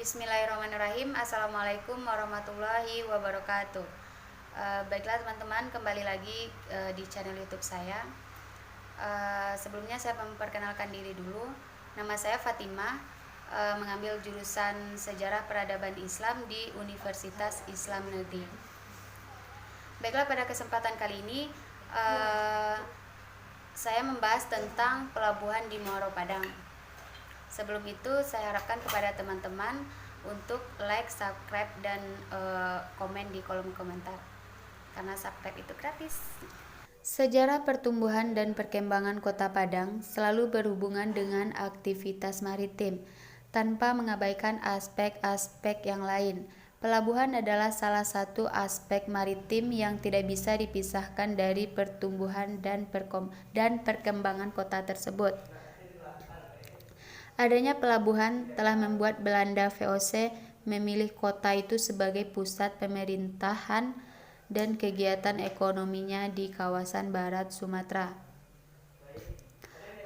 Bismillahirrahmanirrahim. Assalamualaikum warahmatullahi wabarakatuh. Baiklah teman-teman, kembali lagi di channel YouTube saya. Sebelumnya saya memperkenalkan diri dulu. Nama saya Fatimah, mengambil jurusan Sejarah Peradaban Islam di Universitas Islam Negeri. Baiklah, pada kesempatan kali ini saya membahas tentang pelabuhan di Muaro Padang. Sebelum itu, saya harapkan kepada teman-teman untuk like, subscribe, dan komen di kolom komentar, karena subscribe itu gratis. Sejarah pertumbuhan dan perkembangan Kota Padang selalu berhubungan dengan aktivitas maritim, tanpa mengabaikan aspek-aspek yang lain. Pelabuhan adalah salah satu aspek maritim yang tidak bisa dipisahkan dari pertumbuhan dan perkembangan kota tersebut. Adanya pelabuhan telah membuat Belanda VOC memilih kota itu sebagai pusat pemerintahan dan kegiatan ekonominya di kawasan barat Sumatera.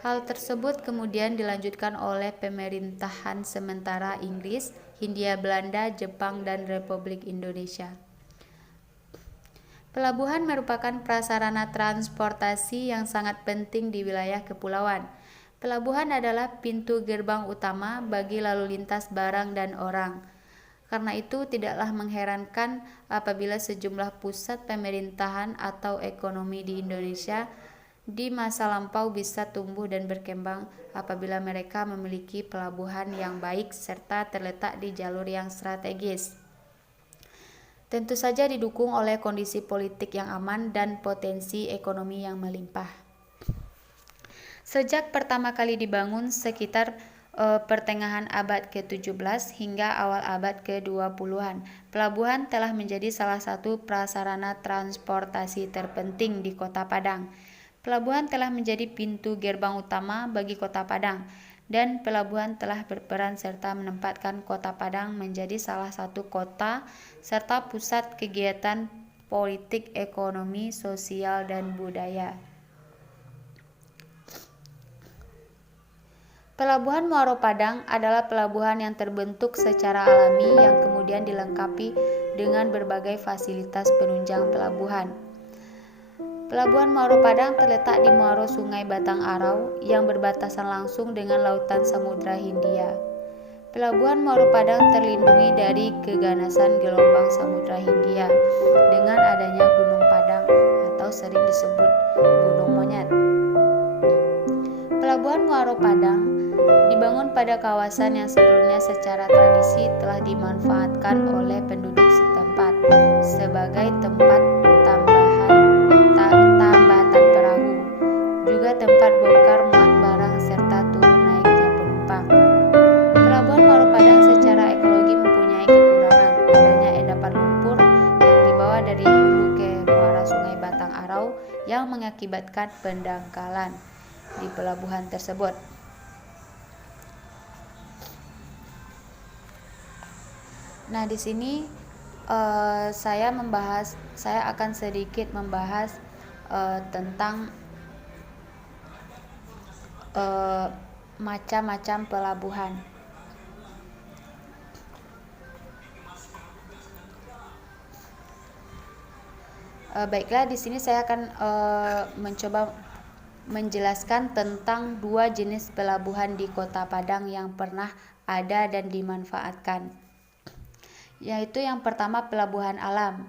Hal tersebut kemudian dilanjutkan oleh pemerintahan sementara Inggris, Hindia Belanda, Jepang, dan Republik Indonesia. Pelabuhan merupakan prasarana transportasi yang sangat penting di wilayah kepulauan. Pelabuhan adalah pintu gerbang utama bagi lalu lintas barang dan orang. Karena itu, tidaklah mengherankan apabila sejumlah pusat pemerintahan atau ekonomi di Indonesia di masa lampau bisa tumbuh dan berkembang apabila mereka memiliki pelabuhan yang baik serta terletak di jalur yang strategis. Tentu saja didukung oleh kondisi politik yang aman dan potensi ekonomi yang melimpah. Sejak pertama kali dibangun sekitar pertengahan abad ke-17 hingga awal abad ke-20-an, pelabuhan telah menjadi salah satu prasarana transportasi terpenting di Kota Padang. Pelabuhan telah menjadi pintu gerbang utama bagi Kota Padang, dan pelabuhan telah berperan serta menempatkan Kota Padang menjadi salah satu kota serta pusat kegiatan politik, ekonomi, sosial, dan budaya. Pelabuhan Muaro Padang adalah pelabuhan yang terbentuk secara alami yang kemudian dilengkapi dengan berbagai fasilitas penunjang pelabuhan. Pelabuhan Muaro Padang terletak di muaro Sungai Batang Arau yang berbatasan langsung dengan lautan Samudra Hindia. Pelabuhan Muaro Padang terlindungi dari keganasan gelombang Samudra Hindia dengan adanya Gunung Padang atau sering disebut Gunung Monyet. Pelabuhan Muaro Padang dibangun pada kawasan yang sebelumnya secara tradisi telah dimanfaatkan oleh penduduk setempat sebagai tempat tambatan perahu, juga tempat bongkar muat barang serta turun naiknya penumpang. Pelabuhan Muaro Padang secara ekologi mempunyai kekurangan adanya endapan lumpur yang dibawa dari hulu ke muara Sungai Batang Arau yang mengakibatkan pendangkalan di pelabuhan tersebut. Nah, di sini saya akan sedikit membahas tentang macam-macam pelabuhan. Baiklah, di sini saya akan mencoba menjelaskan tentang dua jenis pelabuhan di Kota Padang yang pernah ada dan dimanfaatkan, yaitu yang pertama pelabuhan alam.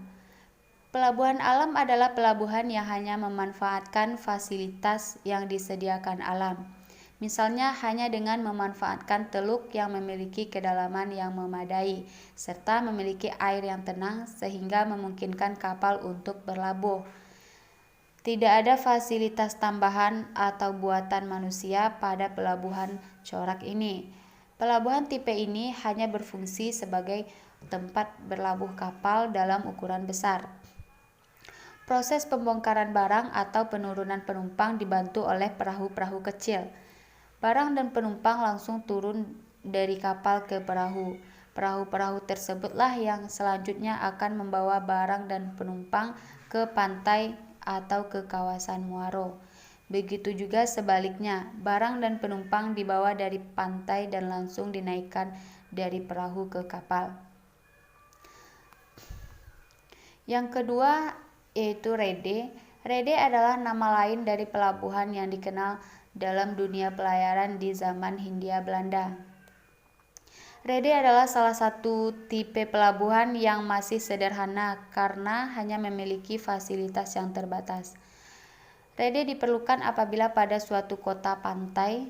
Pelabuhan alam adalah pelabuhan yang hanya memanfaatkan fasilitas yang disediakan alam. Misalnya hanya dengan memanfaatkan teluk yang memiliki kedalaman yang memadai serta memiliki air yang tenang sehingga memungkinkan kapal untuk berlabuh. Tidak ada fasilitas tambahan atau buatan manusia pada pelabuhan corak ini. Pelabuhan tipe ini hanya berfungsi sebagai tempat berlabuh kapal dalam ukuran besar. Proses pembongkaran barang atau penurunan penumpang dibantu oleh perahu-perahu kecil. Barang dan penumpang langsung turun dari kapal ke perahu. Perahu-perahu tersebutlah yang selanjutnya akan membawa barang dan penumpang ke pantai atau ke kawasan muaro. Begitu juga sebaliknya, barang dan penumpang dibawa dari pantai dan langsung dinaikkan dari perahu ke kapal. Yang kedua yaitu rede. Rede adalah nama lain dari pelabuhan yang dikenal dalam dunia pelayaran di zaman Hindia Belanda. Rede adalah salah satu tipe pelabuhan yang masih sederhana karena hanya memiliki fasilitas yang terbatas. Rede diperlukan apabila pada suatu kota pantai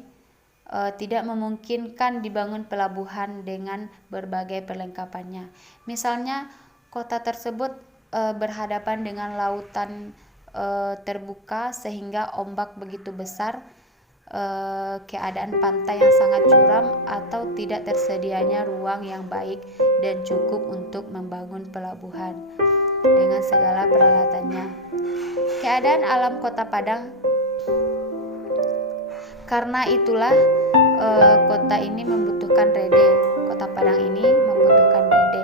tidak memungkinkan dibangun pelabuhan dengan berbagai perlengkapannya. Misalnya, kota tersebut berhadapan dengan lautan terbuka sehingga ombak begitu besar, keadaan pantai yang sangat curam, atau tidak tersedianya ruang yang baik dan cukup untuk membangun pelabuhan dengan segala peralatannya. Keadaan alam Kota Padang. Karena itulah kota ini membutuhkan rede. Kota Padang ini membutuhkan rede.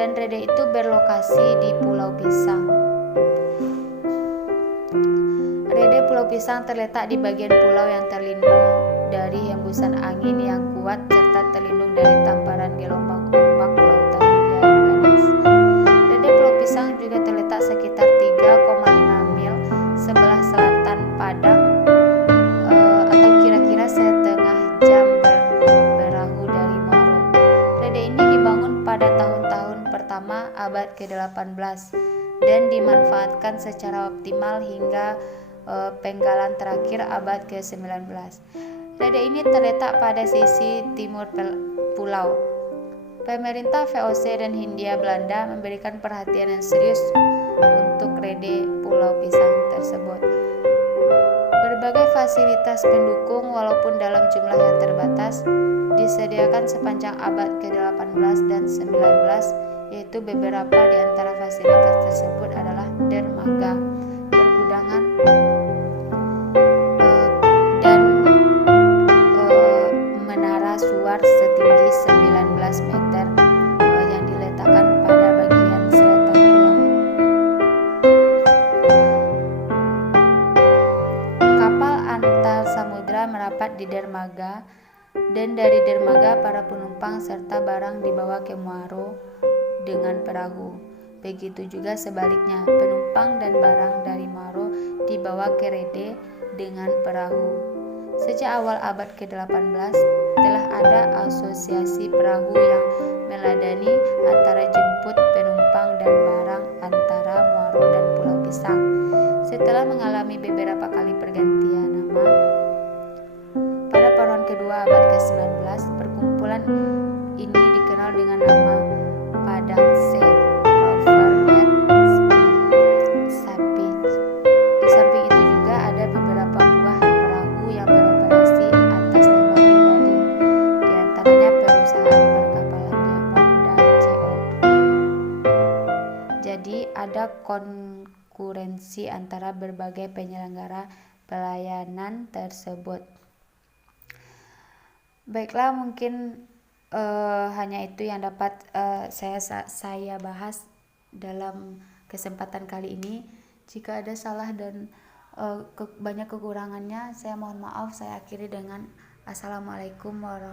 Dan rede itu berlokasi di Pulau Pisang. Rede Pulau Pisang terletak di bagian pulau yang terlindung dari hembusan angin yang kuat serta terlindung dari tamparan gelombang ombak lautan Hindia yang ganas. Rede Pulau Pisang juga terletak sekitar 3,5 mil sebelah selatan Padang, atau kira-kira setengah jam berperahu dari Muaro. Rede ini dibangun pada tahun-tahun pertama abad ke-18 dan dimanfaatkan secara optimal hingga penggalan terakhir abad ke-19. Rede ini terletak pada sisi timur pulau. Pemerintah VOC dan Hindia Belanda memberikan perhatian yang serius untuk rede Pulau Pisang tersebut. Berbagai fasilitas pendukung walaupun dalam jumlah yang terbatas disediakan sepanjang abad ke-18 dan 19, yaitu beberapa di antara fasilitas tersebut adalah dermaga, pergudangan, dan menara suar setinggi 19 meter yang diletakkan pada bagian selatan pulau. Kapal antar samudra merapat di dermaga, dan dari dermaga para penumpang serta barang dibawa ke Muaro dengan perahu. Begitu juga sebaliknya, penumpang dan barang dari Muaro dibawa ke rede dengan perahu. Sejak awal abad ke-18 telah ada asosiasi perahu yang meladani antara jemput penumpang dan barang antara Muaro dan Pulau Pisang. Setelah mengalami beberapa kali pergantian nama, pada paruhan kedua abad ke-19, perkumpulan ini dikenal dengan nama Padang Sea Rover at Sapphire. Di samping itu juga ada beberapa buah perahu yang beroperasi atas nama pribadi, di antaranya perusahaan perkapalan Diamond dan CO. Jadi ada konkurensi antara berbagai penyelenggara pelayanan tersebut. Baiklah, mungkin hanya itu yang dapat saya bahas dalam kesempatan kali ini. Jika ada salah dan banyak kekurangannya, saya mohon maaf. Saya akhiri dengan Assalamualaikum warahmatullahi wabarakatuh.